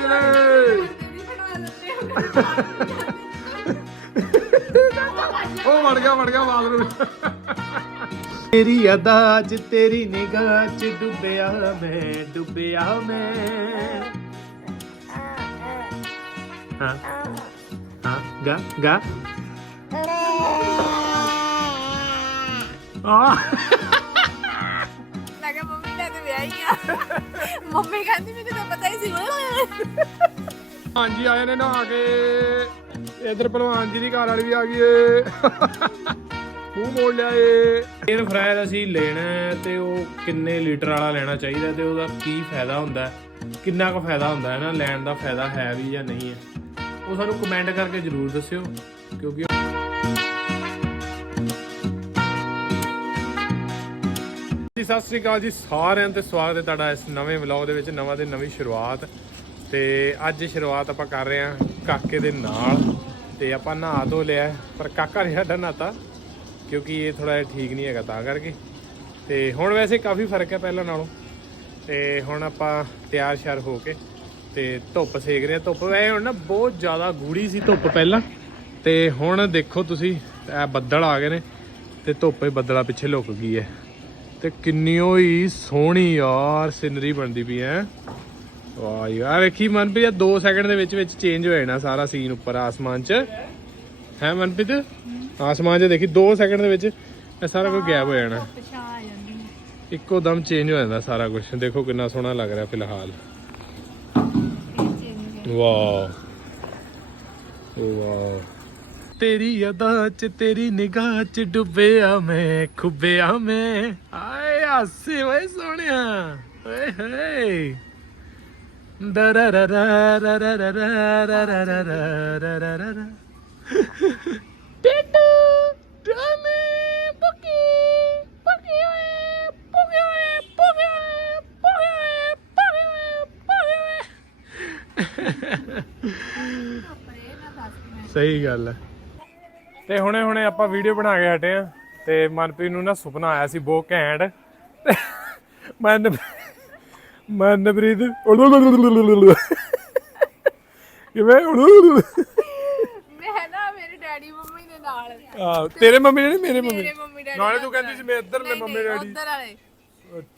ਮਿਲਦੇ ਉਹ ਵੜ ਗਿਆ ਵੜ ਗਿਆ ਬਾਥਰੂਮ ਤੇਰੀ ਅਦਾ ਚ ਤੇਰੀ ਨਿਗਾਹ ਚ ਡੁੱਬਿਆ ਮੈਂ ਡੁੱਬਿਆ ਮੈਂ ਹਾਂ ਹਾਂ ਗਾ ਗਾ ਆ ਮੰਮੀ ਕਹਿੰਦੀ ਮੈਨੂੰ ਤਾਂ ਪਤਾ ਹੀ ਸੀ। ਹਾਂਜੀ ਆਏ ਨੇ ਨਹਾ ਕੇ। ਇਧਰ ਭਲਵਾਨ ਜੀ ਦੀ ਘਰ ਵਾਲੀ ਵੀ ਆ ਗਈ ਏ। ਮੂੰਹ ਮੋੜ ਲਿਆ ਏ। 에ਅਰ ਫਰਾਇਰ ਅਸੀਂ ਲੈਣਾ ਤੇ ਉਹ ਕਿੰਨੇ ਲੀਟਰ ਵਾਲਾ ਲੈਣਾ ਚਾਹੀਦਾ ਤੇ ਉਹਦਾ ਕੀ ਫਾਇਦਾ ਹੁੰਦਾ ਕਿੰਨਾ ਕੁ ਫਾਇਦਾ ਹੁੰਦਾ ਹੈ ਨਾ? ਲੈਣ ਦਾ ਫਾਇਦਾ ਹੈ ਵੀ ਜਾਂ ਨਹੀਂ ਹੈ? ਉਹ ਸਾਨੂੰ ਕਮੈਂਟ ਕਰਕੇ ਜਰੂਰ ਦੱਸਿਓ ਕਿਉਂਕਿ ਸਤਿ ਸ੍ਰੀ ਅਕਾਲ ਜੀ ਸਾਰਿਆਂ ਤੇ ਸਵਾਗਤ ਹੈ ਤੁਹਾਡਾ ਇਸ ਨਵੇਂ ਵਲੌਗ ਦੇ ਵਿੱਚ, ਨਵਾਂ ਤੇ ਨਵੀਂ ਸ਼ੁਰੂਆਤ। ਤੇ ਅੱਜ ਸ਼ੁਰੂਆਤ ਆਪਾਂ ਕਰ ਰਹੇ ਹਾਂ ਕਾਕੇ ਦੇ ਨਾਲ। ਤੇ ਆਪਾਂ ਨਹਾ ਧੋ ਲਿਆ ਪਰ ਕਾਕਾ ਨਹੀਂ ਸਾਡਾ ਨਹਾਤਾ, ਕਿਉਂਕਿ ਇਹ ਥੋੜਾ ਠੀਕ ਨਹੀਂ ਹੈਗਾ ਤਾਂ ਕਰਕੇ। ਤੇ ਹੁਣ ਵੈਸੇ ਕਾਫੀ ਫ਼ਰਕ ਹੈ ਪਹਿਲਾਂ ਨਾਲੋਂ। ਤੇ ਹੁਣ ਆਪਾਂ ਤਿਆਰ ਸ਼ਰ ਹੋ ਕੇ ਤੇ ਧੁੱਪ ਸੇਕ ਰਹੇ ਧੁੱਪ ਵੈ ਹੁਣ ਨਾ ਬਹੁਤ ਜ਼ਿਆਦਾ ਗੂੜੀ ਸੀ ਧੁੱਪ ਪਹਿਲਾਂ। ਤੇ ਹੁਣ ਦੇਖੋ ਤੁਸੀਂ, ਇਹ ਬੱਦਲ ਆ ਗਏ ਨੇ ਤੇ ਧੁੱਪੇ ਬੱਦਲਾ ਪਿੱਛੇ ਲੁਕ ਗਈ ਹੈ। ਤੇ ਕਿੰਨੀ ਹੋਈ? ਸੋਹਣੀ ਯਾਰ ਸਿਨਰੀ ਬਣਦੀ ਪਈ ਐ। ਵਾਹ ਯਾਰ ਵੇਖੀ ਮਨਪ੍ਰੀਤ 2 ਸੈਕਿੰਡ ਦੇ ਵਿੱਚ ਵਿੱਚ ਚੇਂਜ ਹੋ ਜਾਣਾ ਸਾਰਾ ਸੀਨ ਉੱਪਰ ਆਸਮਾਨ 'ਚ। ਹੈ ਮਨਪ੍ਰੀਤ? ਆਸਮਾਨ 'ਚ ਦੇਖੀ 2 ਸੈਕਿੰਡ ਦੇ ਵਿੱਚ ਇਹ ਸਾਰਾ ਕੁਝ ਗੈਪ ਹੋ ਜਾਣਾ। ਇੱਕੋ ਦਮ ਚੇਂਜ ਹੋ ਜਾਂਦਾ ਸਾਰਾ ਕੁਝ। ਦੇਖੋ ਕਿੰਨਾ ਸੋਹਣਾ ਲੱਗ ਰਿਹਾ ਫਿਲਹਾਲ। ਵਾਹ। ਵਾਹ। ਤੇਰੀ ਅਦਾ ਚ ਤੇਰੀ ਨਿਗਾਹ ਚ ਡੁੱਬਿਆ ਮੈਂ ਖੁੱਬਿਆ ਮੈਂ ਆਏ ਹਾਸੇ ਓਏ ਸੋਹਣਿਆ ਓਏ ਹੋਏ ਟੇਟੂ ਸਹੀ ਗੱਲ ਹੈ ਤੇ ਹੁਣੇ ਹੁਣੇ ਆਪਾਂ ਵੀਡੀਓ ਬਣਾ ਕੇ ਹਟੇ ਆ ਤੇ ਮਨਪ੍ਰੀਤ ਨੂੰ ਨਾ ਸੁਪਨਾ ਆਇਆ ਸੀ ਬਹੁਤ ਘੈਂਟ। ਮਨ ਮਨਪ੍ਰੀਤ ਕਿਵੇਂ? ਮੈਂ ਨਾ ਮੇਰੇ ਡੈਡੀ ਮੰਮੀ ਦੇ ਨਾਲ। ਆ ਤੇਰੇ ਮੰਮੀ ਨੇ ਨਹੀਂ ਮੇਰੇ ਮੰਮੀ ਮੇਰੇ ਮੰਮੀ। ਡੈਡੀ ਨਾਲੇ ਤੂੰ ਕਹਿੰਦੀ ਸੀ ਮੈਂ ਇੱਧਰ ਨੇ ਮੰਮੀ ਡੈਡੀ। ਉੱਧਰ ਵਾਲੇ।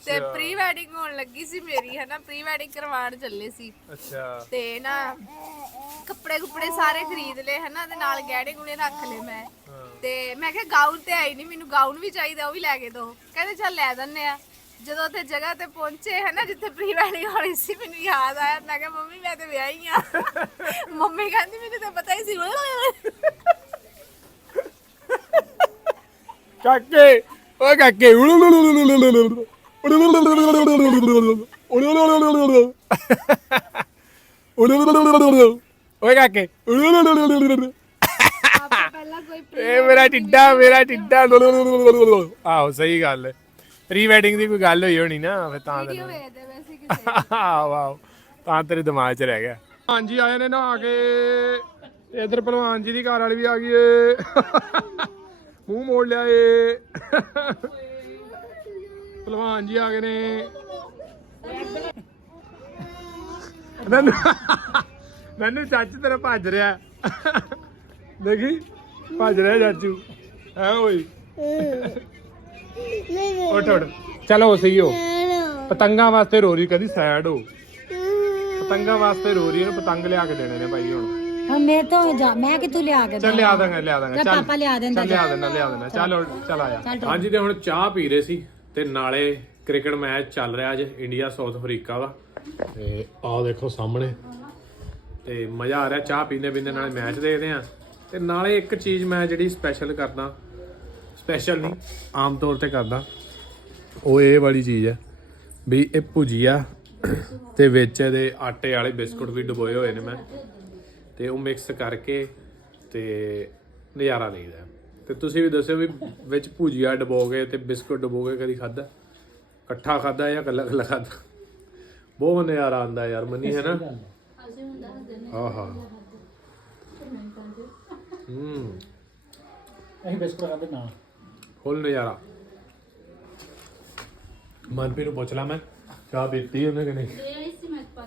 ਤੇ ਪ੍ਰੀ ਵੈਡਿੰਗ ਹੋਣ ਲੱਗੀ ਸੀ ਮੇਰੀ ਹੈ ਨਾ ਪ੍ਰੀ ਵੈਡਿੰਗ ਕਰਵਾਉਣ ਚੱਲੇ ਸੀ। ਅੱਛਾ। ਤੇ ਨਾ ਕੱਪੜੇ ਕੁਪੜੇ ਸਾਰੇ ਖਰੀਦ ਲਏ ਹਨਾ? ਤੇ ਨਾਲ ਗਹਿਣੇ ਗੁਣੇ ਰੱਖ ਲਏ ਮੈਂ। ਤੇ ਮੈਂ ਕਿਹਾ ਗਾਊਨ ਤੇ ਆਈ ਨਹੀਂ ਮੈਨੂੰ ਗਾਊਨ ਵੀ ਚਾਹੀਦਾ ਉਹ ਵੀ ਲੈ ਕੇ ਦੋ। ਕਹਿੰਦੇ ਚੱਲ ਲੈ ਦਿੰਨੇ ਆ। ਜਦੋਂ ਉੱਥੇ ਜਗ੍ਹਾ ਤੇ ਪਹੁੰਚੇ ਹਨਾ ਜਿੱਥੇ ਪ੍ਰੀ ਵੈਡਿੰਗ ਹੋਣੀ ਸੀ ਮੈਨੂੰ ਯਾਦ ਆਇਆ। ਮੈਂ ਕਿਹਾ ਮੰਮੀ ਮੈਂ ਤੇ ਵਿਆਹੀ ਆ। ਮੰਮੀ ਕਹਿੰਦੀ ਮੈਨੂੰ ਤਾਂ ਪਤਾ ਹੀ ਸੀ। ਕਾਕੇ ਓਏ ਕਾਕੇ ਓਏ ਕਾਕੇ। ਆਪਾਂ ਪਹਿਲਾਂ ਕੋਈ ਇਹ ਮੇਰਾ ਟਿੱਡਾ ਮੇਰਾ ਟਿੱਡਾ। ਆਹੋ ਸਹੀ ਗੱਲ ਹੈ। ਪ੍ਰੀ ਵੈਡਿੰਗ ਦੀ ਕੋਈ ਗੱਲ ਹੋਈ ਹੋਣੀ ਨਾ ਫਿਰ ਤਾਂ ਵੀਡੀਓ ਵੇਖਦੇ ਵੈਸੇ ਕਿਸੇ ਆਹ ਵਾਓ ਤਾਂ ਤੇਰੇ ਦਿਮਾਗ 'ਚ ਰਹਿ ਗਿਆ। ਹਾਂਜੀ ਆਏ ਨੇ ਨਹਾ ਕੇ। ਇਧਰ ਭਲਵਾਨ ਜੀ ਦੀ ਘਰ ਵਾਲੀ ਵੀ ਆ ਗਈ ਏ। ਮੂੰਹ ਮੋੜ ਲਿਆ ਏ। ਭਲਵਾਨ ਜੀ ਆ ਗਏ ਨੇ। ਮੈਨੂੰ ਮੈਨੂੰ ਚਾਚੂ ਤੇਰਾ ਭੱਜ ਰਿਹਾ। ਦੇਖੀ? ਭੱਜ ਰਿਹਾ ਚਾਚੂ। ਹੈ ਓਏ। ਉੱਠ ਉੱਠ। ਚਲੋ ਸਹੀ ਹੋ। ਪਤੰਗਾਂ ਵਾਸਤੇ ਰੋ ਰਹੀ ਕਦੀ ਸੈਡ ਹੋ। ਪਤੰਗਾਂ ਵਾਸਤੇ ਰੋ ਰਹੀ ਇਹਨੂੰ ਪਤੰਗ ਲਿਆ ਕੇ ਦੇਣੇ ਨੇ ਭਾਈ ਹੁਣ। ਹੁਣ ਮੇਰੇ ਤੋਂ ਜਾ ਮੈਂ ਕਿੱਥੋਂ ਲਿਆ ਕੇ ਚੱਲ ਲਿਆ ਦਾਂਗੇ ਲਿਆ ਦਾਂਗੇ ਚੱਲ ਪਾਪਾ ਲਿਆ ਦਿੰਦਾ ਚੱਲ ਲਿਆ ਦੇਣਾ ਲਿਆ ਦੇਣਾ ਚੱਲ ਚੱਲ। ਆਇਆ। ਹਾਂਜੀ ਤੇ ਹੁਣ ਚਾਹ ਪੀ ਰਹੇ ਸੀ। ਤੇ ਨਾਲੇ ਕ੍ਰਿਕਟ ਮੈਚ ਚੱਲ ਰਿਹਾ ਅੱਜ, ਇੰਡੀਆ ਸਾਊਥ ਅਫਰੀਕਾ ਦਾ। ਤੇ ਆਹ ਦੇਖੋ ਸਾਹਮਣੇ। ਤੇ ਮਜ਼ਾ ਆ ਰਿਹਾ, ਚਾਹ ਪੀਂਦੇ ਪੀਂਦੇ ਨਾਲੇ ਮੈਚ ਦੇਖਦੇ ਆ ਤੇ ਨਾਲੇ ਇੱਕ ਚੀਜ਼ ਮੈਂ ਜਿਹੜੀ ਸਪੈਸ਼ਲ ਕਰਦਾ ਸਪੈਸ਼ਲ ਨਹੀਂ, ਆਮ ਤੌਰ ਤੇ ਕਰਦਾ। ਉਹ ਇਹ ਵਾਲੀ ਚੀਜ਼ ਹੈ ਵੀ ਇਹ ਭੁਜੀਆ ਤੇ ਵਿੱਚ ਇਹਦੇ ਆਟੇ ਵਾਲੇ ਬਿਸਕੁਟ ਵੀ ਡੁਬੋਏ ਹੋਏ ਨੇ ਮੈਂ। ਤੇ ਉਹ ਮਿਕਸ ਕਰਕੇ ਤੇ ਨਜ਼ਾਰਾ ਲਈਦਾ। ਤੇ ਤੁਸੀਂ ਵੀ ਦੱਸਿਓ ਵੀ ਵਿੱਚ ਭੁਜੀਆ ਡਬੋਗੇ ਤੇ ਬਿਸਕੁਟ ਡਬੋਗੇ ਕਦੀ ਖਾਦਾ ਇਕੱਠਾ ਖਾਦਾ ਜਾਂ ਇਕੱਲਾ ਇਕੱਲਾ ਖਾਦਾ ਬਹੁਤ ਨਜ਼ਾਰਾ ਆਉਂਦਾ ਯਾਰ ਮੰਨੀ ਹੈ ਨਾ? ਆਹਾ ਹੂੰ। ਅਸੀਂ ਬਿਸਕੁਟ ਖਾਂਦੇ ਨਾ ਫੁੱਲ ਨਜ਼ਾਰਾ। ਮਨਪ੍ਰੀਤ ਨੂੰ ਪੁੱਛ ਲਾ ਮੈਂ ਚਾਹ ਪੀਤੀ ਉਹਨੇ ਕਿ ਨਹੀਂ?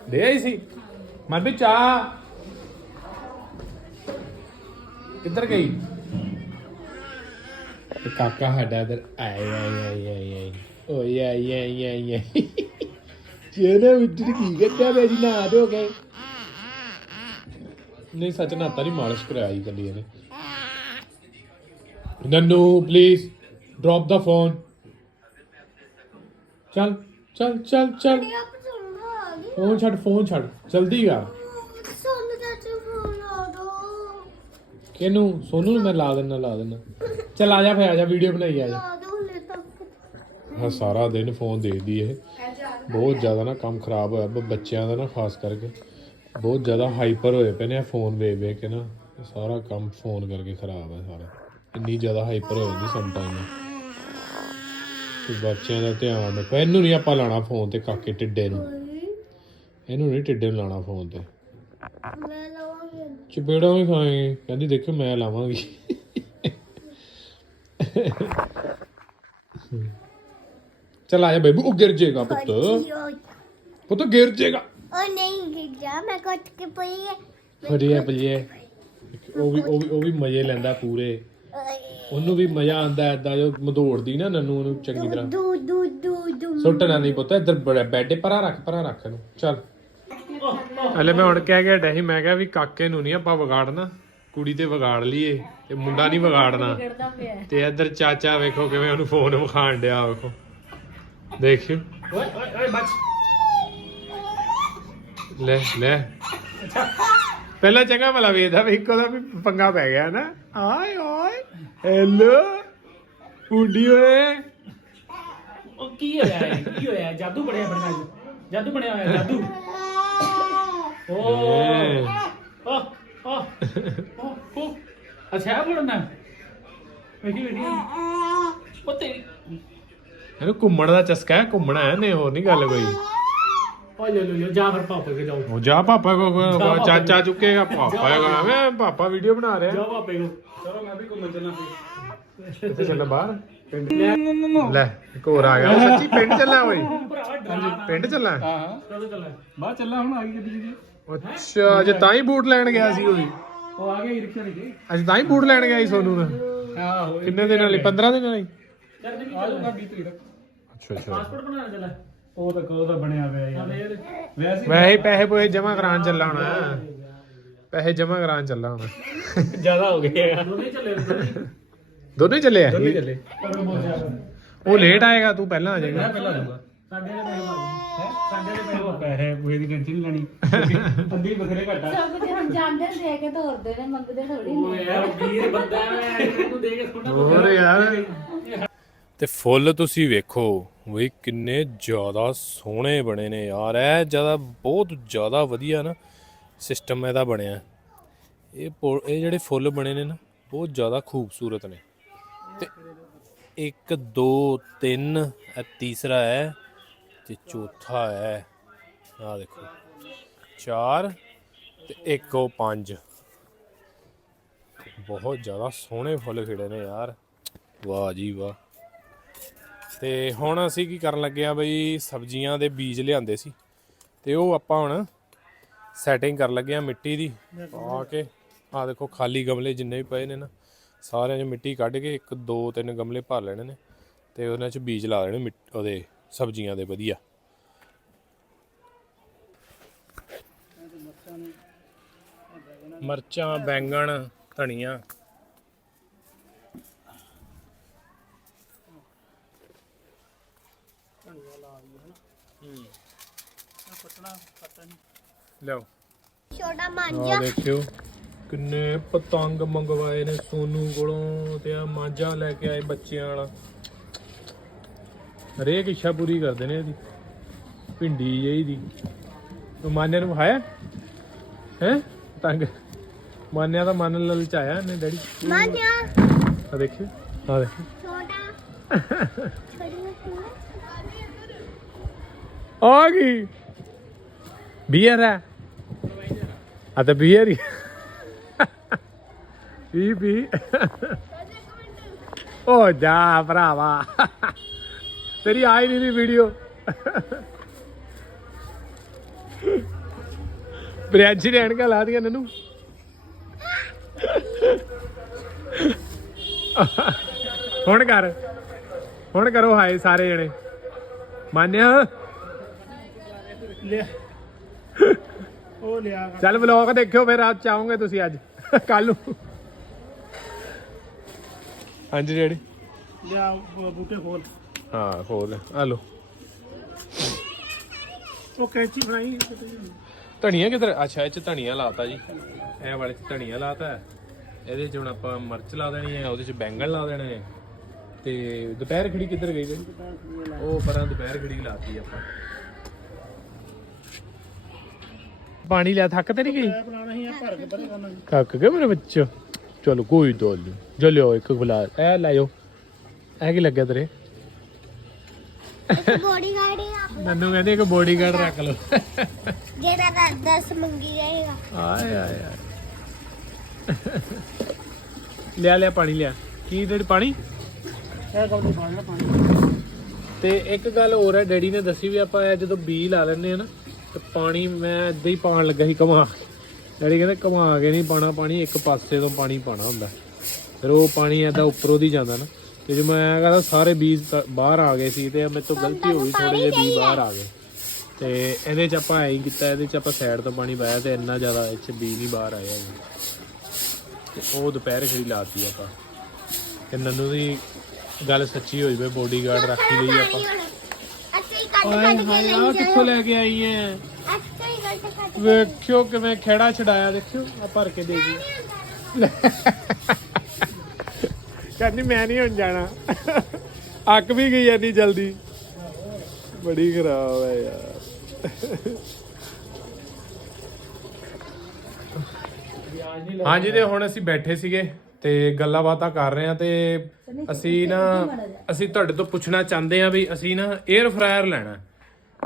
ਦੇ ਆਈ ਸੀ ਮਨ ਵੀ ਚਾਹ। ਕਿੱਧਰ ਗਈ? ਤੇ ਕਾਕਾ ਸਾਡਾ ਇਧਰ ਆਏ ਆਏ ਆਏ ਆਏ ਆਏ ਓਏ ਆਏ ਆਏ ਆਏ ਆਏ ਜਿਹਨੇ ਵਿੱਚ ਕੀ ਗੱਡਾ ਵੇ ਜੀ ਨਾ ਦੋ ਗਏ ਨਹੀਂ ਸੱਚ ਨਾਤਾ ਨਹੀਂ ਮਾਲਿਸ਼ ਕਰਾਈ ਕੱਲੀ ਇਹਨੇ। ਨੰਨੂ ਪਲੀਜ਼ ਡ੍ਰੌਪ ਦਾ ਫੋਨ ਚੱਲ ਚੱਲ ਚੱਲ ਚੱਲ। ਫੋਨ ਛੱਡ ਫੋਨ ਛੱਡ। ਜਲਦੀ ਆ। ਕਿਹਨੂੰ ਸੋਨੂ ਨੂੰ ਮੈਂ ਲਾ ਦਿੰਦਾ ਲਾ ਦਿੰਦਾ ਚੱਲ ਆ ਜਾ ਫੇ ਆ ਜਾ ਵੀਡੀਓ ਬਣਾਈ ਆ ਜਾ। ਹਾਂ ਸਾਰਾ ਦਿਨ ਫੋਨ ਦੇਖਦੀ ਇਹ। ਬਹੁਤ ਜ਼ਿਆਦਾ ਨਾ ਕੰਮ ਖਰਾਬ ਹੋਇਆ ਬੱਚਿਆਂ ਦਾ ਨਾ, ਖਾਸ ਕਰਕੇ। ਬਹੁਤ ਜ਼ਿਆਦਾ ਹਾਈਪਰ ਹੋਏ ਪਏ ਨੇ ਫੋਨ ਵੇਖ ਵੇਖ ਕੇ ਨਾ। ਸਾਰਾ ਕੰਮ ਫੋਨ ਕਰਕੇ ਖਰਾਬ ਹੈ ਸਾਰਾ। ਇੰਨੀ ਜ਼ਿਆਦਾ ਹਾਈਪਰ ਹੋ ਜਾਂਦੀ ਸਮ ਟਾਈਮ ਤੇ ਬੱਚਿਆਂ ਦਾ ਧਿਆਨ ਰੱਖੋ। ਇਹਨੂੰ ਨਹੀਂ ਆਪਾਂ ਲਾਣਾ ਫੋਨ ਤੇ ਕਾਕੇ ਟਿੱਡੇ ਨੂੰ। ਇਹਨੂੰ ਨਹੀਂ ਟਿੱਡੇ ਨੂੰ ਲਾਣਾ ਫੋਨ ਤੇ। ਚਪੇੜਾ ਵੀ ਖਾਏਗੀ। ਕਹਿੰਦੀ ਦੇਖੋ ਮੈਂ ਲਾਵਾਂਗੀ। ਚਲ ਆ ਜਾ ਬੇਬੂ ਉਹ ਗਿਰ ਜਾਏਗਾ ਪੁੱਤ। ਪੁੱਤ ਗਿਰ ਜਾਏਗਾ ਉਹ ਨਹੀਂ ਗਿਰਿਆ ਮੈਂ ਕੱਟ ਕੇ ਪਈ ਹੈ ਫੜੀਏ ਪਲੀਏ ਉਹ ਵੀ ਉਹ ਵੀ ਉਹ ਵੀ ਮਜ਼ੇ ਲੈਂਦਾ ਪੂਰੇ। ਉਹਨੂੰ ਵੀ ਮਜ਼ਾ ਆਂਦਾ ਐਦਾਂ ਜੋ ਮਧੋੜਦੀ ਨਾ ਨੰਨੂ ਉਹਨੂੰ ਚੰਗੀ ਤਰ੍ਹਾਂ। ਦੂ ਦੂ ਦੂ ਦੂ ਸੁੱਟਣਾ ਨਹੀਂ ਪੁੱਤ ਇੱਧਰ ਬੈੱਡੇ ਪਰਾਂ ਰੱਖ ਪਰਾਂ ਰੱਖ ਇਹਨੂੰ। ਚੱਲ। ਹਲੇ ਮੈਂ ਹੁਣ ਕਹਿ ਗਿਆ ਡੈਹੀ ਮੈਂ ਕਿਹਾ ਵੀ ਕਾਕੇ ਨੂੰ ਨਹੀਂ ਆਪਾਂ ਵਿਗਾੜਨਾ ਕੁੜੀ ਤੇ ਵਿਗਾੜ ਲਈਏ ਤੇ ਮੁੰਡਾ ਨਹੀਂ ਵਿਗਾੜਨਾ। ਤੇ ਇੱਧਰ ਚਾਚਾ ਵੇਖੋ ਕਿਵੇਂ ਉਹਨੂੰ ਫੋਨ ਵਿਖਾਣ ਡਿਆ ਵੇਖੋ। ਦੇਖਿਓ। ਓਏ ਓਏ ਓਏ ਬੱਚ। ਲੈ ਲੈ। ਪਹਿਲਾਂ ਚੰਗਾ ਭਲਾ ਵੇਖਦਾ ਵੀ ਇੱਕੋ ਦਾ ਵੀ ਪੰਗਾ ਪੈ ਗਿਆ ਨਾ। ਆਏ ਓਏ ਹੈਲੋ ਕੁੜੀ ਓਏ। ਉਹ ਕੀ ਹੋਇਆ ਇਹ? ਕੀ ਹੋਇਆ? ਜਾਦੂ ਬਣਿਆ ਬਣਿਆ। ਜਾਦੂ ਬਣਿਆ ਹੋਇਆ ਜਾਦੂ। ਓ ਏ, ਓ ਓ ਓ ਓ ਅੱਛਾ ਇਹ ਬਣਨਾ ਵੇਖੀ ਵੇਖੀ ਉਹ ਤੇਰੀ ਇਹਨੂੰ ਘੁੰਮਣ ਦਾ ਚਸਕਾ ਹੈ ਘੁੰਮਣਾ ਹੈ ਨੇ ਹੋਰ ਨਹੀਂ ਗੱਲ ਕੋਈ ਓ ਲੈ ਲੋ ਜਾ ਫਿਰ ਪਾਪਾ ਕੇ ਜਾਓ ਉਹ ਜਾ ਪਾਪਾ ਕੋ ਕੋ- ਪਾਪਾ ਚਾਚਾ ਚੁੱਕੇਗਾ ਪਾਪਾ ਹੈਗਾ ਮੈਂ ਪਾਪਾ ਵੀਡੀਓ ਬਣਾ ਰਿਹਾ ਜਾ ਪਾਪੇ ਕੋ ਚਲੋ ਮੈਂ ਵੀ ਘੁੰਮਣ ਚੱਲਾਂ ਫਿਰ ਕਿੱਥੇ ਚੱਲਣਾ ਬਾਹਰ ਲੈ ਇੱਕ ਹੋਰ ਆ ਗਿਆ ਉਹ ਸੱਚੀ ਪਿੰਡ ਚੱਲਾਂ ਓਏ ਭਰਾ ਡਰਾ ਪਿੰਡ ਚੱਲਾਂ ਹਾਂ ਹਾਂ ਚਲੋ ਚੱਲਾਂ ਬਾਹਰ ਚੱਲਾਂ ਹੁਣ ਆ ਗਈ ਗੱਡੀ ਜੀ ਅੱਛਾ ਅੱਜ ਤਾਂ ਹੀ ਬੂਟ ਲੈਣ ਗਿਆ ਸੀ ਉਹ ਵੀ। ਉਹ ਆ ਗਿਆ ਰਿਕਸ਼ਾ ਲੈ ਕੇ। ਅੱਜ ਤਾਂ ਹੀ ਬੂਟ ਲੈਣ ਗਿਆ ਸੀ ਸੋਨੂ ਦਾ। ਹਾਂ ਹੋਏ ਕਿੰਨੇ ਦਿਨਾਂ ਲਈ 15 ਦਿਨਾਂ ਲਈ ਚੱਲ ਜੀ ਆ ਜਾਊਗਾ 20 ਤਰੀਕ। ਅੱਛਾ ਅੱਛਾ। ਪਾਸਪੋਰਟ ਬਣਾਉਣਾ ਚੱਲਾ। ਉਹ ਤਾਂ ਕੋ ਤਾਂ ਬਣਿਆ ਹੋਇਆ ਯਾਰ। ਵੈਸੇ ਵੈਸੇ ਹੀ ਪੈਸੇ ਪੋਏ ਜਮਾ ਕਰਾਉਣ ਚੱਲਾ ਹੋਣਾ। ਪੈਸੇ ਜਮਾ ਕਰਾਉਣ ਚੱਲਾ ਹੋਣਾ। ਜ਼ਿਆਦਾ ਹੋ ਗਏ ਯਾਰ। ਦੋਨੇ ਚੱਲੇ ਦੋਨੇ ਚੱਲੇ ਚੱਲੇ। ਉਹ ਲੇਟ ਆਏਗਾ ਤੂੰ ਪਹਿਲਾਂ ਆ ਜਾਏਗਾ। ਮੈਂ ਪਹਿਲਾਂ ਆਉਂਗਾ ਸਾਡੇ ਦੇ ਹੈ ਸਾਡੇ ਦੇ ਪੈਸੇ ਪੈਸੇ ਬੂਹੇ ਦੀ ਟੈਨਸ਼ਨ ਨਹੀਂ ਲੈਣੀ। ਅੱਧੀ ਬਖਰੇ ਘਟਾ। ਸਭ ਕੁਝ ਹੁਣ ਜਾਂਦੇ ਨੇ ਦੇ ਕੇ ਤੋਰਦੇ ਨੇ ਮੰਗਦੇ ਥੋੜੀ ਉਹ ਯਾਰ ਵੀਰ ਬੰਦਾ ਹੈ ਇਹਨੂੰ ਦੇ ਕੇ ਥੋੜਾ ਹੋਰ ਯਾਰ। ਤੇ ਫੁੱਲ ਤੁਸੀਂ ਵੇਖੋ ਵੀ ਕਿੰਨੇ ਜ਼ਿਆਦਾ ਸੋਹਣੇ ਬਣੇ ਨੇ ਯਾਰ। ਇਹ ਜ਼ਿਆਦਾ ਬਹੁਤ ਜ਼ਿਆਦਾ ਵਧੀਆ ਨਾ ਸਿਸਟਮ ਇਹਦਾ ਬਣਿਆ। ਇਹ ਪੋ- ਇਹ ਜਿਹੜੇ ਫੁੱਲ ਬਣੇ ਨੇ ਨਾ ਬਹੁਤ ਜ਼ਿਆਦਾ ਖੂਬਸੂਰਤ ਨੇ। ਤੇ 1 2 3 ਇਹ ਤੀਸਰਾ ਹੈ। ਤੇ ਚੌਥਾ ਹੈ। ਆ ਦੇਖੋ 4 ਤੇ ਇੱਕ ਉਹ 5 ਬਹੁਤ ਜ਼ਿਆਦਾ ਸੋਹਣੇ ਫੁੱਲ ਖਿੜੇ ਨੇ ਯਾਰ। ਵਾਹ ਜੀ ਵਾਹ। ਤੇ ਹੁਣ ਅਸੀਂ ਕੀ ਕਰਨ ਲੱਗੇ ਆ ਬਈ, ਸਬਜ਼ੀਆਂ ਦੇ ਬੀਜ ਲਿਆਂਦੇ ਸੀ। ਤੇ ਉਹ ਆਪਾਂ ਹੁਣ ਸੈਟਿੰਗ ਕਰਨ ਲੱਗੇ ਆ ਮਿੱਟੀ ਦੀ। ਪਾ ਕੇ ਆ ਦੇਖੋ ਖਾਲੀ ਗਮਲੇ ਜਿੰਨੇ ਵੀ ਪਏ ਨੇ ਨਾ, ਸਾਰਿਆਂ 'ਚ ਮਿੱਟੀ ਕੱਢ ਕੇ ਇੱਕ, ਦੋ, ਤਿੰਨ ਗਮਲੇ ਭਰ ਲੈਣੇ ਨੇ। ਤੇ ਉਹਨਾਂ 'ਚ ਬੀਜ ਲਾ ਲੈਣੇ ਮਿੱਟ- ਉਹਦੇ ਸਬਜ਼ੀਆਂ ਦੇ ਵਧੀਆ। ਮਰਚਾਂ ਬੈਂਗਣ ਧਨੀਆ। ਲਓ ਛੋਟਾ ਆ ਦੇਖਿਓ ਕਿੰਨੇ ਪਤੰਗ ਮੰਗਵਾਏ ਨੇ ਸੋਨੂ ਕੋਲੋਂ ਤੇ ਆ ਮਾਂਜਾ ਲੈ ਕੇ ਆਏ ਬੱਚਿਆਂ ਵਾਲਾ। ਹਰੇਕ ਇੱਛਾ ਪੂਰੀ ਕਰਦੇ ਨੇ ਇਹਦੀ। ਭਿੰਡੀ ਜਿਹੀ ਦੀ। ਮਾਨਿਆ ਨੂੰ ਵਿਖਾਇਆ? ਹੈ? ਪਤੰਗ ਮਾਨਿਆ ਦਾ ਮਨ ਲਲਚਾਇਆ ਨੇ ਡੈਡੀ। ਮਾਂਜਾ ਆ ਦੇਖਿਓ ਆ ਦੇਖਿਓ ਛੋਟਾ। ਛੋਟੀ ਆ ਗਈ। ਬੀਅਰ ਹੈ। ਆ ਤਾਂ ਬੀਅਰ ਹੀ। ਪੀ ਪੀ। ਓ ਜਾ ਭਰਾਵਾ। ਤੇਰੀ ਆਈ ਨਹੀਂ ਦੀ ਵੀਡੀਓ ਪ੍ਰਿਆਜੀ ਨੇ ਐਨਕਾਂ ਲਾ ਦੀਆਂ ਨਨੂੰ। ਹੁਣ ਕਰ। ਹੁਣ ਕਰੋ ਹਾਏ ਸਾਰੇ ਜਣੇ। ਮੰਨਿਆ। ਲਿਆ। ਉਹ ਲਿਆ। ਚੱਲ ਵਲੌਗ ਦੇਖਿਓ ਫਿਰ ਰਾਤ ਚਾਹੋਗੇ ਤੁਸੀਂ ਅੱਜ। ਕੱਲ ਨੂੰ। ਹਾਂਜੀ ਡੈਡੀ। ਲਿਆ ਬੂਟੇ ਖੋਲ। ਹਾਂ ਖੋਲ ਆ ਲੋ ਉਹ ਕੈਂਚੀ ਬਣਾਈ ਧਨੀਆ ਕਿਧਰ? ਅੱਛਾ ਇਹ ਚ ਧਨੀਆ ਲਾਤਾ ਜੀ। ਇਹ ਵਾਲੇ ਚ ਧਨੀਆ ਲਾਤਾ। ਇਹਦੇ ਚ ਹੁਣ ਆਪਾਂ ਮਿਰਚ ਲਾ ਦੇਣੀ ਹੈ ਉਹਦੇ ਚ ਬੈਂਗਣ ਲਾ ਦੇਣੇ ਨੇ। ਤੇ ਦੁਪਹਿਰ ਖੜੀ ਕਿੱਧਰ ਗਈ ਜੀ ਉਹ ਪਰਾਂ ਦੁਪਹਿਰ ਖੜੀ ਲਾਤੀ ਆਪਾਂ। ਪਾਣੀ ਲਿਆ ਥੱਕ ਤੇ ਨਹੀਂ ਗਈ? ਥੱਕ ਗਏ ਮੇਰੇ ਬੱਚੇ ਚਲੋ ਕੋਈ ਗੱਲ ਨਹੀਂ ਜਲਿਓ ਇੱਕ ਗਲਾਸ। ਇਹ ਲਾਇਓ ਇਹ ਕੀ ਲੱਗਿਆ ਤੇਰੇ? ਮੈਨੂੰ ਕਹਿੰਦੇ ਇੱਕ ਬੋਡੀਗਾਰਡ ਰੱਖ ਲਓ। ਜਿਹੜਾ ਦਾ 10 ਮੰਗੀ ਜਾਏਗਾ। ਆਏ ਆਏ ਆਏ। ਲਿਆ ਲਿਆ ਪਾਣੀ ਲਿਆ। ਕੀ ਡੈਡੀ ਪਾਣੀ? ਇਹ ਕਬਲੇ ਪਾਣਾ ਪਾਣੀ। ਤੇ ਇੱਕ ਗੱਲ ਹੋਰ ਹੈ ਡੈਡੀ ਨੇ ਦੱਸੀ ਵੀ ਆਪਾਂ ਇਹ ਜਦੋਂ ਬੀ ਲਾ ਲੈਂਦੇ ਆ ਨਾ ਤੇ ਪਾਣੀ ਮੈਂ ਏਦਾਂ ਹੀ ਪਾਣ ਲੱਗਾ ਸੀ ਘਮਾ ਕੇ। ਡੈਡੀ ਕਹਿੰਦੇ ਘਮਾ ਕੇ ਨਹੀਂ ਪਾਣਾ ਪਾਣੀ ਇੱਕ ਪਾਸੇ ਤੋਂ ਪਾਣੀ ਪਾਣਾ ਹੁੰਦਾ। ਫਿਰ ਉਹ ਪਾਣੀ ਏਦਾਂ ਉੱਪਰੋਂ ਦੀ ਜਾਂਦਾ ਨਾ। ਤੇ ਜੇ ਮੈਂ ਕਹਿੰਦਾ ਸਾਰੇ ਬੀਜ ਤਾਂ ਬਾਹਰ ਆ ਗਏ ਸੀ ਤੇ ਮੇਰੇ ਤੋਂ ਗਲਤੀ ਹੋ ਗਈ ਥੋੜੇ ਜਿਹੇ ਬੀਜ ਬਾਹਰ ਆ। ਗਏ। ਤੇ ਇਹਦੇ ਚ ਆਪਾਂ ਐਂ ਕੀਤਾ ਇਹਦੇ ਚ ਆਪਾਂ ਸਾਈਡ ਤੋਂ ਪਾਣੀ ਪਾਇਆ ਤੇ ਇੰਨਾ ਜ਼ਿਆਦਾ ਚ ਬੀਜ ਨਹੀਂ ਬਾਹਰ ਆਇਆ ਹੈਗੇ। ਤੇ ਉਹ ਦੁਪਹਿਰ ਖੜੀ ਲਾਤੀ ਆਪਾਂ। ਤੇ ਨੰਨੂ ਦੀ ਗੱਲ ਸੱਚੀ ਹੋਈ ਵੇ ਬੋਡੀਗਾਰਡ ਰੱਖ ਹੀ ਲਈ ਆਪਾਂ। ਕੱਟ ਕੱਟ ਕੇ ਕਿੱਥੋਂ ਲੈ ਕੇ ਆਈ ਹੀ ਵੇਖਿਓ ਕਿਵੇਂ ਖੇੜਾ ਛਡਾਇਆ ਦੇਖਿਓ ਆ ਭਰ ਕੇ ਦੇ ਗਈ ਕਹਿੰਦੀ ਮੈਂ ਨਹੀਂ ਹੁਣ ਜਾਣਾ। ਅੱਕ ਵੀ ਗਈ ਐਨੀ ਜਲਦੀ। ਬੜੀ ਖਰਾਬ ਹੈ ਯਾਰ। ਹਾਂਜੀ, ਤੇ ਹੁਣ ਅਸੀਂ ਬੈਠੇ ਸੀਗੇ ਤੇ ਗੱਲਾਂ ਬਾਤਾਂ ਕਰ ਰਹੇ ਆ ਤੇ ਅਸੀਂ ਨਾ, ਅਸੀਂ ਤੁਹਾਡੇ ਤੋਂ ਪੁੱਛਣਾ ਚਾਹੁੰਦੇ ਆ ਵੀ ਅਸੀਂ ਨਾ 에ਅਰ ਫਰਾਇਰ ਲੈਣਾ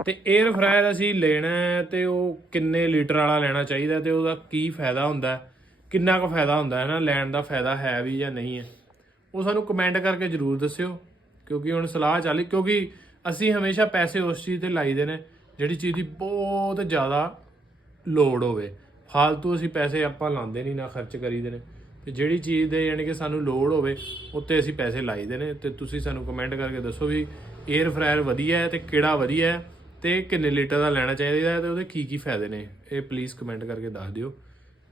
ਤੇ 에ਅਰ ਫਰਾਇਰ ਅਸੀਂ ਲੈਣਾ ਹੈ ਤੇ ਉਹ ਕਿੰਨੇ ਲੀਟਰ ਵਾਲਾ ਲੈਣਾ ਚਾਹੀਦਾ ਤੇ ਉਹਦਾ ਕੀ ਫਾਇਦਾ ਹੁੰਦਾ ਕਿੰਨਾ ਕੁ ਫਾਇਦਾ ਹੁੰਦਾ ਹੈ ਨਾ? ਲੈਣ ਦਾ ਫਾਇਦਾ ਹੈ ਵੀ ਜਾਂ ਨਹੀਂ ਹੈ? ਉਹ ਸਾਨੂੰ ਕਮੈਂਟ ਕਰਕੇ ਜਰੂਰ ਦੱਸਿਓ, ਕਿਉਂਕਿ ਹੁਣ ਸਲਾਹ ਚੱਲੀ ਕਿਉਂਕਿ ਅਸੀਂ ਹਮੇਸ਼ਾ ਪੈਸੇ ਉਸ ਚੀਜ਼ ਤੇ ਲਾਈਦੇ ਨੇ, ਜਿਹੜੀ ਚੀਜ਼ ਦੀ ਬਹੁਤ ਜ਼ਿਆਦਾ ਲੋੜ ਹੋਵੇ। ਫਾਲਤੂ ਅਸੀਂ ਪੈਸੇ ਆਪਾਂ ਲਾਉਂਦੇ ਨਹੀਂ, ਨਾ ਖਰਚ ਕਰੀਦੇ ਨੇ। ਤੇ ਜਿਹੜੀ ਚੀਜ਼ ਦੇ ਯਾਨੀ ਕਿ ਸਾਨੂੰ ਲੋੜ ਹੋਵੇ, ਉੱਤੇ ਅਸੀਂ ਪੈਸੇ ਲਾਈਦੇ ਨੇ। ਤੇ ਤੁਸੀਂ ਸਾਨੂੰ ਕਮੈਂਟ ਕਰਕੇ ਦੱਸੋ ਵੀ 에ਅਰ ਫਰਾਇਰ ਵਧੀਆ ਹੈ ਤੇ ਕਿਹੜਾ ਵਧੀਆ ਹੈ ਤੇ ਕਿੰਨੇ ਲੀਟਰ ਦਾ ਲੈਣਾ ਚਾਹੀਦਾ ਹੈ ਤੇ ਉਹਦੇ ਕੀ ਕੀ ਫਾਇਦੇ ਨੇ। ਇਹ ਪਲੀਜ਼ ਕਮੈਂਟ ਕਰਕੇ ਦੱਸ ਦਿਓ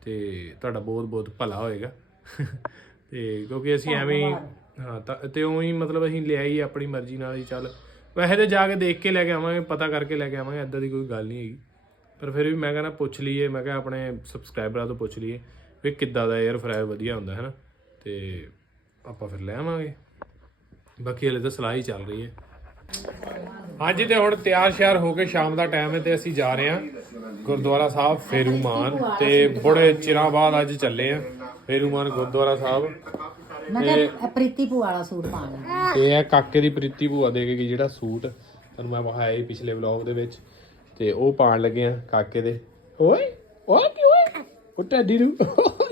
ਤੇ ਤੁਹਾਡਾ ਬਹੁਤ ਬਹੁਤ ਭਲਾ ਹੋਏਗਾ। ਤੇ ਕਿਉਂਕਿ ਅਸੀਂ ਐਵੇਂ ਹੀ ਹਾਂ ਤਾਂ ਤੇ ਉਹੀ ਮਤਲਬ ਅਸੀਂ ਲਿਆਈ ਆਪਣੀ ਮਰਜ਼ੀ ਨਾਲ ਹੀ ਚੱਲ। ਵੈਸੇ ਤੇ ਜਾ ਕੇ ਦੇਖ ਕੇ ਲੈ ਕੇ ਆਵਾਂਗੇ ਪਤਾ ਕਰਕੇ ਲੈ ਕੇ ਆਵਾਂਗੇ ਐਦਾਂ ਦੀ ਕੋਈ ਗੱਲ ਨਹੀਂ ਹੈਗੀ। ਪਰ ਫਿਰ ਵੀ ਮੈਂ ਕਹਿੰਦਾ ਪੁੱਛ ਲਈਏ ਮੈਂ ਕਿਹਾ ਆਪਣੇ ਸਬਸਕ੍ਰਾਈਬਰਾਂ ਤੋਂ ਪੁੱਛ ਲਈਏ ਵੀ ਕਿੱਦਾਂ ਦਾ 에ਅਰ ਫਰਾਇਰ ਵਧੀਆ ਹੁੰਦਾ ਹੈ ਨਾ ਤੇ ਆਪਾਂ ਫਿਰ ਲੈ ਆਵਾਂਗੇ। ਬਾਕੀ ਹਲੇ ਤਾਂ ਸਲਾਹ ਹੀ ਚੱਲ ਰਹੀ ਹੈ। ਹਾਂਜੀ ਤੇ ਹੁਣ ਤਿਆਰ ਸ਼ਿਆਰ ਹੋ ਕੇ ਸ਼ਾਮ ਦਾ ਟਾਈਮ ਹੈ ਤੇ ਅਸੀਂ ਜਾ ਰਹੇ ਹਾਂ ਗੁਰਦੁਆਰਾ ਸਾਹਿਬ ਫੇਰੂਮਾਨ ਤੇ ਬੜੇ ਚਿਰਾਂ ਬਾਅਦ ਅੱਜ ਚੱਲੇ ਆ ਫੇਰੂਮਾਨ ਗੁਰਦੁਆਰਾ ਸਾਹਿਬ। ਮੈਂ ਕਿਹਾ ਪ੍ਰੀਤੀ ਭੂਆ ਵਾਲਾ ਸੂਟ ਪਾਣਾ ਤੇ ਇਹ ਕਾਕੇ ਦੀ ਪ੍ਰੀਤੀ ਭੂਆ ਦੇ ਕੇ ਗਈ ਜਿਹੜਾ ਸੂਟ ਤੁਹਾਨੂੰ ਮੈਂ ਵਿਖਾਇਆ ਸੀ ਪਿਛਲੇ ਵਲੌਗ ਦੇ ਵਿੱਚ। ਤੇ ਉਹ ਪਾਣ ਲੱਗੇ ਆ ਕਾਕੇ ਦੇ। ਓਏ ਓਏ ਕੀ ਓਏ? ਉਹ ਟੱਡੀ ਨੂੰ।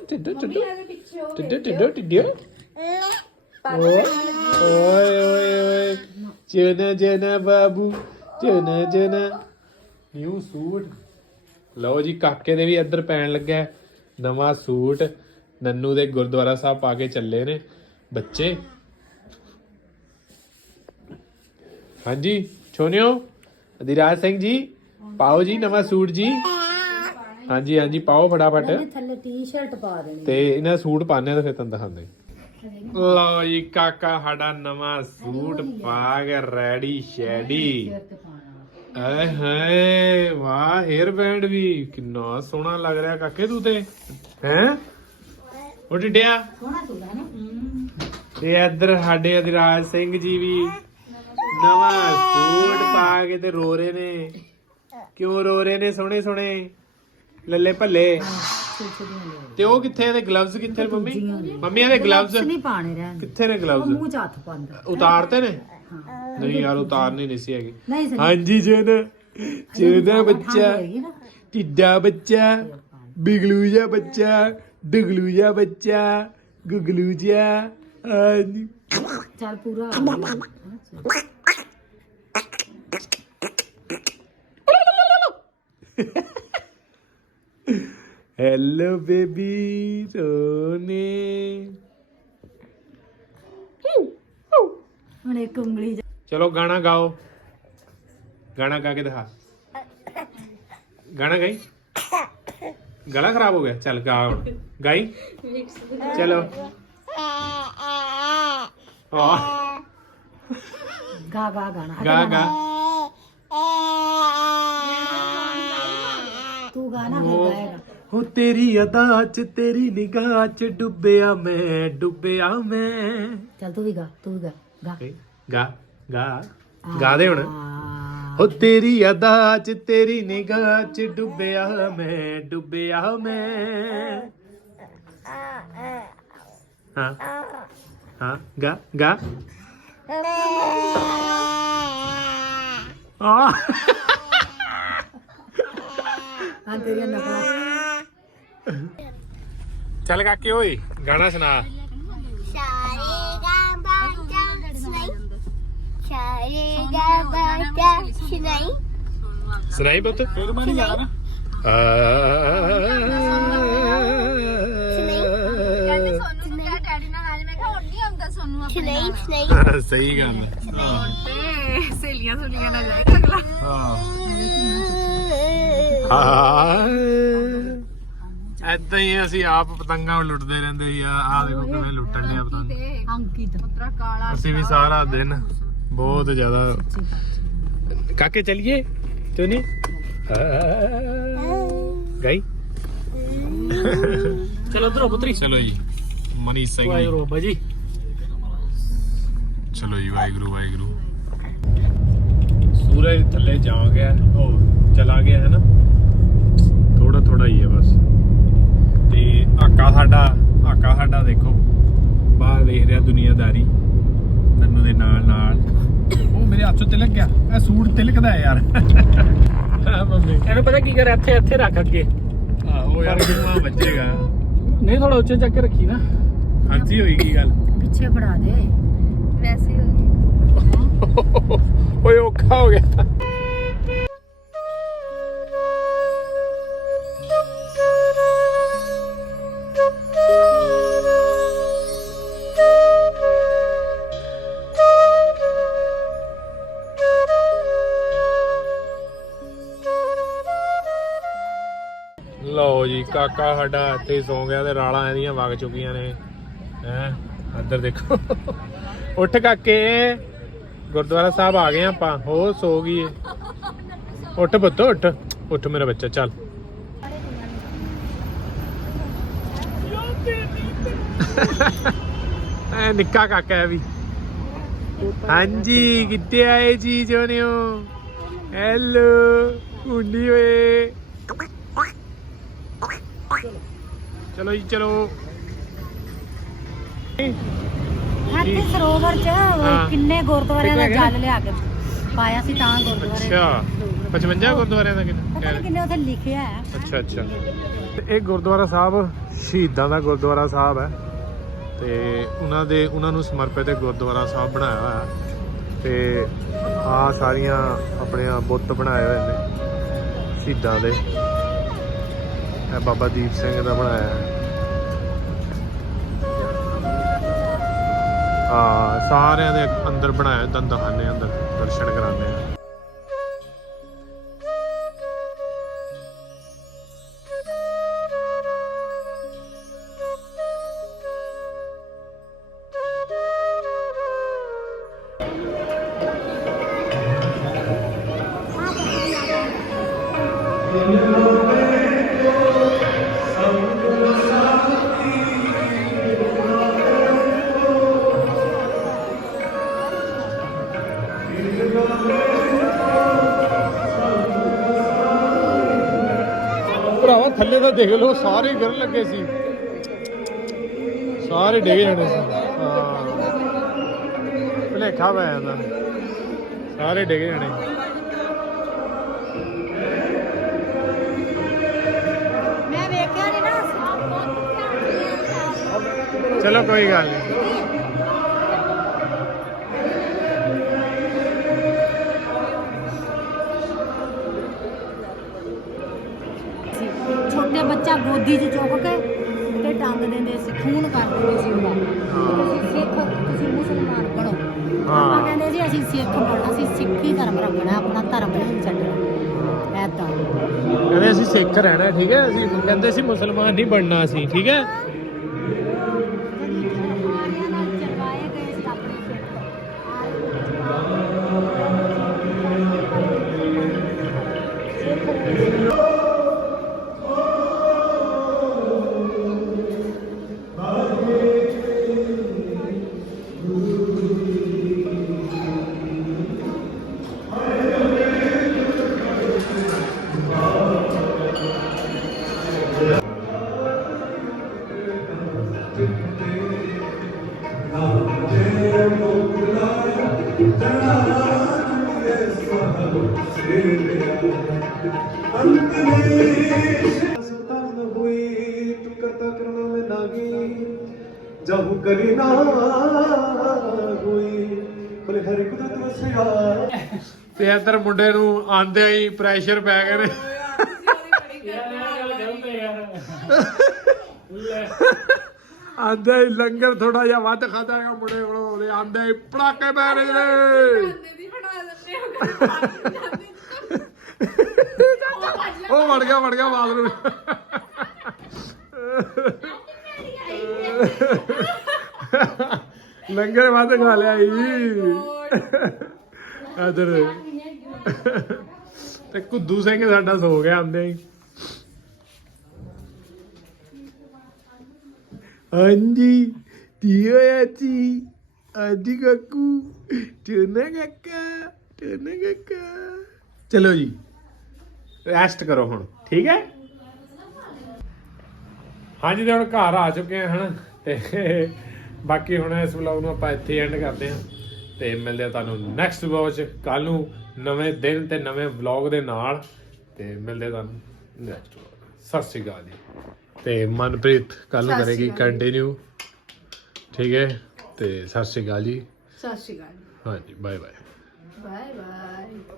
ਟਿੱਡੋ ਟਿੱਡੋ ਟਿੱਡੋ ਟਿੱਡੋ ਟਿੱਡੋ ਓਏ ਓਏ ਓਏ ਓਏ। ਜਨਾ ਜਨਾ ਬਾਬੂ ਜਨਾ ਜਨਾ ਨਿਊ ਸੂਟ। ਲਓ ਜੀ ਕਾਕੇ ਦੇ ਵੀ ਇੱਧਰ ਪੈਣ ਲੱਗਾ ਹੈ ਨਵਾਂ ਸੂਟ। ਨੰਨੂ ਦੇ ਗੁਰਦੁਆਰਾ ਸਾਹਿਬ ਪਾ ਕੇ ਚੱਲੇ ਨੇ ਬੱਚੇ। ਹਾਂਜੀ ਛੋਨਿਓ ਅਧਿਰਾਜ ਸਿੰਘ ਜੀ ਪਾਓ ਜੀ ਨਵਾਂ ਸੂਟ ਜੀ। ਹਾਂਜੀ ਹਾਂਜੀ ਪਾਓ ਫਟਾਫਟ। ਥੱਲੇ ਟੀ-ਸ਼ਰਟ ਪਾ ਦੇਣੀ। ਤੇ ਇਹਨਾਂ ਸੂਟ ਪਾਣੇ ਤਾਂ ਫਿਰ ਤੁਹਾਨੂੰ ਦਿਖਾਉਂਦੇ ਲਓ ਜੀ ਕਾਕਾ ਸਾਡਾ ਨਵਾਂ ਸੂਟ ਪਾ ਕੇ ਰੈਡੀ ਸ਼ੈਡੀ। ਆਏ ਹਾਏ ਵਾਹ ਹੇਅਰ ਬੈਂਡ ਵੀ। ਕਿੰਨਾ ਸੋਹਣਾ ਲੱਗ ਰਿਹਾ ਕਾਕੇ ਤੂੰ ਤੇ। ਹੈ? ਉਹ ਟਿੱਡਿਆ ਸੋਹਣਾ ਨਾ। ਤੇ ਇੱਧਰ ਸਾਡੇ ਅਧਿਰਾਜ ਸਿੰਘ ਜੀ ਵੀ ਨਵਾਂ ਸੂਟ ਪਾ ਕੇ ਤੇ ਰੋ ਰਹੇ ਨੇ। ਕਿਉਂ ਰੋ ਰਹੇ ਨੇ ਸੋਹਣੇ ਸੋਹਣੇ? ਲੱਲੇ ਭੱਲੇ। ਤੇ ਉਹ ਕਿੱਥੇ ਇਹਦੇ ਗਲਵਜ਼ ਕਿੱਥੇ ਨੇ ਮੰਮੀ? ਮੰਮੀ ਇਹਦੇ ਗਲਵਜ਼ ਨਹੀਂ ਪਾਣੇ ਰਹਿਣ ਕਿੱਥੇ ਨੇ ਗਲਵਜ਼ ਮੂੰਹ ਚ ਹੱਥ ਪਾਉਂਦਾ। ਉਤਾਰਤੇ ਨੇ? ਨਹੀਂ ਯਾਰ ਉਤਾਰਨੇ ਨਹੀਂ ਸੀ ਹੈਗੇ। ਹਾਂਜੀ ਜਨ। ਜਿਹਦਾ ਬੱਚਾ ਟਿੱਡਾ ਬੱਚਾ ਬਿਗਲੂ ਜਿਹਾ ਬੱਚਾ। ਡਗਲੂ ਜਿਹਾ ਬੱਚਾ ਗੁਗਲੂ ਜਿਹਾ ਹਾਂਜੀ ਚੱਲ ਪੂਰਾ ਹੈਲੋ ਬੇਬੀ ਸੋਨੇ। ਹੁਣ ਇੱਕ ਉਂਗਲੀ ਚਲੋ ਗਾਣਾ ਗਾਓ। ਗਾਣਾ ਗਾ ਕੇ ਦਿਖਾ। ਗਾਣਾ ਗਾਈ? ਗਲਾ ਖਰਾਬ ਹੋ ਗਿਆ। ਚੱਲ ਗਾ ਹੁਣ। ਗਾਈ? ਚਲੋ। ਗਾ ਗਾ ਗਾਣਾ। ਗਾ ਗਾ। ਤੂੰ ਗਾਣਾ ਫਿਰ ਗਾਏਗਾ। ਹੋ ਤੇਰੀ ਅਦਾ ਚ ਤੇਰੀ ਨਿਗਾਹ ਚ ਡੁੱਬਿਆ ਮੈਂ ਡੁੱਬਿਆ ਮੈਂ। ਚੱਲ ਤੂੰ ਵੀ ਗਾ ਤੂੰ ਵੀ ਗਾ। ਗਾ। ਗਾ ਗਾ। ਗਾ ਦੇ ਹੁਣ। ਹੋ ਤੇਰੀ ਅਦਾ ਚ ਤੇਰੀ ਨਿਗਾਹ ਚ ਡੁੱਬਿਆ ਮੈਂ ਡੁੱਬਿਆ ਮੈਂ। ਹਾਂ ਹਾਂ ਗਾ ਗਾ। ਆ। ਹਾਂ ਤੇਰੀਆਂ ਨਕਲਾਂ ਚੱਲ ਕਾਕੇ ਓਏ ਗਾਣਾ ਸੁਣਾ। ਸਾਰੇ ਗਾ ਬਾਜਾ ਸਾਰੇ ਗਾ ਸੁਣਾਈ ਸੁਣਾਈ ਪੁੱਤ। ਫਿਰ ਮੈਂ ਨਹੀਂ ਜਾਣਾ। ਕਹਿੰਦੇ ਸੋਨੂੰ ਨੂੰ ਕਿਹਾ ਡੈਡੀ ਨਾਲ ਅੱਜ ਮੈਂ ਕਿਹਾ ਹੁਣ ਨਹੀਂ ਆਉਂਦਾ ਸੋਨੂੰ ਆਪਣੇ ਸੁਣਾਈ ਨਾਲ। ਸੁਣਾਈ ਸਹੀ ਗੱਲ ਹੈ। ਤੇ ਸਹੇਲੀਆਂ ਸੁਲੀਆਂ ਨਾਲ ਜਾਏਗਾ ਅਗਲਾ। ਐਦਾਂ ਹੀ। ਅਸੀਂ ਆਪ ਪਤੰਗਾਂ ਲੁੱਟਦੇ ਰਹਿੰਦੇ ਸੀ। ਆ ਆ ਦੇਖੋ ਕਿਵੇਂ ਲੁੱਟਣ ਡਿਆ ਪਤੰਗ। ਅੰਕਿਤ ਪੁੱਤਰਾ ਕਾਲਾ ਅਸੀਂ ਵੀ ਸਾਰਾ ਦਿਨ ਬਹੁਤ ਜ਼ਿਆਦਾ ਕਾਕੇ ਚਲਿਏ ਤੂੰ ਨਹੀਂ ਗਈ ਚਲੋ ਉਧਰੋਂ ਪੁੱਤਰੀ ਚਲੋ ਜੀ ਮਨੀ ਸਿੰਘ ਜੀ ਵਾਹਿਗੁਰੂ ਬਾਬਾ ਜੀ ਚਲੋ ਜੀ ਵਾਹਿਗੁਰੂ ਵਾਹਿਗੁਰੂ ਸੂਰਜ ਥੱਲੇ ਜਾ ਗਿਆ ਉਹ ਚਲਾ ਗਿਆ ਹੈ ਨਾ ਥੋੜਾ ਥੋੜਾ ਹੀ ਹੈ ਬਸ ਤੇ ਆਕਾ ਸਾਡਾ ਆਕਾ ਸਾਡਾ ਦੇਖੋ ਬਾਹਰ ਦੇਖ ਰਿਹਾ ਦੁਨੀਆਦਾਰੀ ਨੰਨੂ ਦੇ ਨਾਲ ਨਾਲ ਉਹ ਮੇਰੇ ਹੱਥ 'ਚ ਤਿਲਕ ਗਿਆ। ਇਹ ਸੂਟ ਤਿਲਕਦਾ ਹੈ ਯਾਰ। ਮੰਮੀ। ਇਹਨੂੰ ਪਤਾ ਕੀ ਕਰ ਇੱਥੇ ਇੱਥੇ ਰੱਖ ਅੱਗੇ। ਆਹੋ ਯਾਰ ਕਿੰਨਾ ਵੱਜੇਗਾ। ਨਹੀਂ ਥੋੜਾ ਉੱਚੇ ਚੱਕ ਕੇ ਰੱਖੀ ਨਾ। ਹਾਂਜੀ ਹੋਈ ਕੀ ਗੱਲ? ਪਿੱਛੇ ਫੜਾ ਦੇ। ਵੈਸੇ ਹੀ ਹੋ ਗਈ। ਓਏ ਔਖਾ ਹੋ ਗਿਆ। ਕਾਕਾ ਸਾਡਾ ਇੱਥੇ ਹੀ ਗਿਆ ਤੇ ਰਾਲਾਂ ਇਹਦੀਆਂ ਵਗ ਚੁੱਕੀਆਂ ਨੇ। ਹੈ? ਇੱਧਰ ਦੇਖੋ। ਉੱਠ ਕਾਕੇ। ਗੁਰਦੁਆਰਾ ਸਾਹਿਬ ਆ ਗਏ ਆਪਾਂ। ਹੋ ਸੋ ਗਈ ਉੱਠ ਪੁੱਤ, ਉੱਠ। ਉੱਠ ਮੇਰਾ ਬੱਚਾ, ਚੱਲ। ਐ ਨਿੱਕਾ ਕਾਕਾ ਹੈ ਵੀ। ਹਾਂਜੀ, ਕਿੱਥੇ ਆਏ ਜੀ ਜੋਨਿਓ? ਹੈਲੋ ਕੁੰਡੀ ਓਏ। ਚਲੋ ਜੀ ਚਲੋ। ਇੱਥੇ ਸਰੋਵਰ ਚ। ਕਿੰਨੇ ਗੁਰਦੁਆਰਿਆਂ ਦਾ? ਜਲ ਲਿਆ ਕੇ ਪਾਇਆ ਸੀ ਤਾਂ ਗੁਰਦੁਆਰੇ ਅੱਛਾ। 55 ਗੁਰਦੁਆਰਿਆਂ ਦਾ ਪਤਾ ਕਿੰਨਾ ਨਹੀਂ ਕਿੰਨੇ ਉੱਥੇ ਲਿਖਿਆ ਹੈ। ਅੱਛਾ ਅੱਛਾ। ਇਹ ਗੁਰਦੁਆਰਾ ਸਾਹਿਬ ਸ਼ਹੀਦਾਂ ਦਾ ਗੁਰਦੁਆਰਾ ਸਾਹਿਬ ਹੈ। ਤੇ ਉਹਨਾਂ ਦੇ ਉਹਨਾਂ ਨੂੰ ਸਮਰਪਿਤ ਇਹ ਗੁਰਦੁਆਰਾ ਸਾਹਿਬ ਬਣਾਇਆ ਹੋਇਆ ਹੈ। ਤੇ ਆ ਸਾਰੀਆਂ ਆਪਣੀਆਂ ਬੁੱਤ ਬਣਾਏ ਹੋਏ ਨੇ। ਸ਼ਹੀਦਾਂ ਦੇ। ਇਹ ਬਾਬਾ ਦੀਪ ਸਿੰਘ ਦਾ ਬਣਾਇਆ ਹੈ। ਸਾਰਿਆਂ ਦੇ ਅੰਦਰ ਬਣਾਇਆ ਦੰਦਖਾਨੇ ਅੰਦਰ ਦਰਸ਼ਨ ਕਰਾਉਂਦੇ ਆ। ਥੱਲੇ ਤਾਂ ਦੇਖ ਲਓ ਸਾਰੇ ਗਿਰਨ ਲੱਗੇ ਸੀ। ਸਾਰੇ ਡਿੱਗ ਜਾਣੇ ਸੀ। ਹਾਂ। ਭਲੇਖਾ ਪੈ ਜਾਂਦਾ। ਸਾਰੇ ਡਿੱਗ ਜਾਣੇ। ਚਲੋ ਕੋਈ ਗੱਲ ਨਹੀਂ ਗੋਦੀ 'ਚ ਚੁੱਕ ਕੇ ਤੇ ਟੰਗ ਦਿੰਦੇ ਸੀ ਖੂਨ ਕਰ ਦਿੰਦੇ ਸੀ ਉਹਦਾ। ਤੁਸੀਂ ਸਿੱਖ ਤੁਸੀਂ ਮੁਸਲਮਾਨ ਬਣੋ। ਹਾਂ। ਆਪਾਂ ਕਹਿੰਦੇ ਸੀ ਅਸੀਂ ਸਿੱਖ ਅਸੀਂ ਸਿੱਖੀ ਧਰਮ ਰੱਖਣਾ ਆਪਣਾ ਧਰਮ ਨਹੀਂ ਛੱਡਣਾ। ਐਦਾਂ। ਕਹਿੰਦੇ ਅਸੀਂ ਸਿੱਖ ਰਹਿਣਾ ਠੀਕ ਹੈ? ਅਸੀਂ ਕਹਿੰਦੇ ਸੀ ਮੁਸਲਮਾਨ ਨਹੀਂ ਬਣਨਾ ਅਸੀਂ ਠੀਕ ਹੈ? जब करी ना हुई बोले हर कुदरत वसिया ਤੇ ਇੱਧਰ ਮੁੰਡੇ ਨੂੰ ਆਂਦਿਆਂ ਹੀ ਪ੍ਰੈਸ਼ਰ ਪੈ ਗਏ ਨੇ ਯਾਰ ਇਹ ਗੱਲ ਗਲਤ ਹੈ ਯਾਰ ਲੈ ਆਂਦੇ ਹੀ ਲੰਗਰ ਥੋੜਾ ਜਿਹਾ ਵੱਧ ਖਾਦਾ ਹੈਗਾ ਮੁੰਡੇ ਕੋਲੋਂ ਉਹਦੇ ਆਂਦੇ ਹੀ ਪੜਾਕੇ ਪੈ ਰਹੇ ਨੇ ਦੀ ਬਣਾ ਦਿੰਦੇ ਹੋ ਉਹ ਵੜ ਗਿਆ ਵੜ ਗਿਆ ਬਾਥਰੂਮ ਲੰਗਰ ਵੱਧ ਖਾ ਲਿਆ ਈ ਇਧਰ। ਤੇ ਕੁੱਦੂ ਸਿੰਘ ਸਾਡਾ ਸੋ ਗਿਆ ਆਂਦੇ ਹੀ। ਹਾਂਜੀ ਹੋਇਆ ਜੀ। ਆਦੀ ਕਾਕੂ ਟੋਨਾ ਕਾਕਾ ਟੋਨਾ ਕਾਕਾ। ਚਲੋ ਜੀ ਰੈਸਟ ਕਰੋ ਹੁਣ ਠੀਕ ਹੈ? ਹਾਂਜੀ ਤੇ ਹੁਣ ਘਰ ਆ ਚੁੱਕੇ ਹਾਂ ਹਨਾ? ਤੇ ਬਾਕੀ ਹੁਣ ਇਸ ਵਲੌਗ ਨੂੰ ਆਪਾਂ ਇੱਥੇ ਐਂਡ ਕਰਦੇ ਹਾਂ। ਤੇ ਮਿਲਦੇ ਆ ਤੁਹਾਨੂੰ ਨੈਕਸਟ ਵਲੌਗ 'ਚ। ਕੱਲ ਨੂੰ ਨਵੇਂ ਦਿਨ ਤੇ ਨਵੇਂ ਵਲੌਗ ਦੇ ਨਾਲ। ਤੇ ਮਿਲਦੇ ਆ ਤੁਹਾਨੂੰ ਨੈਕਸਟ ਸਤਿ ਸ਼੍ਰੀ ਅਕਾਲ ਜੀ। ਤੇ ਮਨਪ੍ਰੀਤ ਕੱਲ ਨੂੰ ਕਰੇਗੀ। ਕੰਟੀਨਿਊ ਠੀਕ ਹੈ? ਤੇ ਸਤਿ ਸ਼੍ਰੀ ਅਕਾਲ ਜੀ। ਸਤਿ ਸ਼੍ਰੀ ਅਕਾਲ ਹਾਂਜੀ ਬਾਏ ਬਾਏ ਬਾਏ ਬਾਏ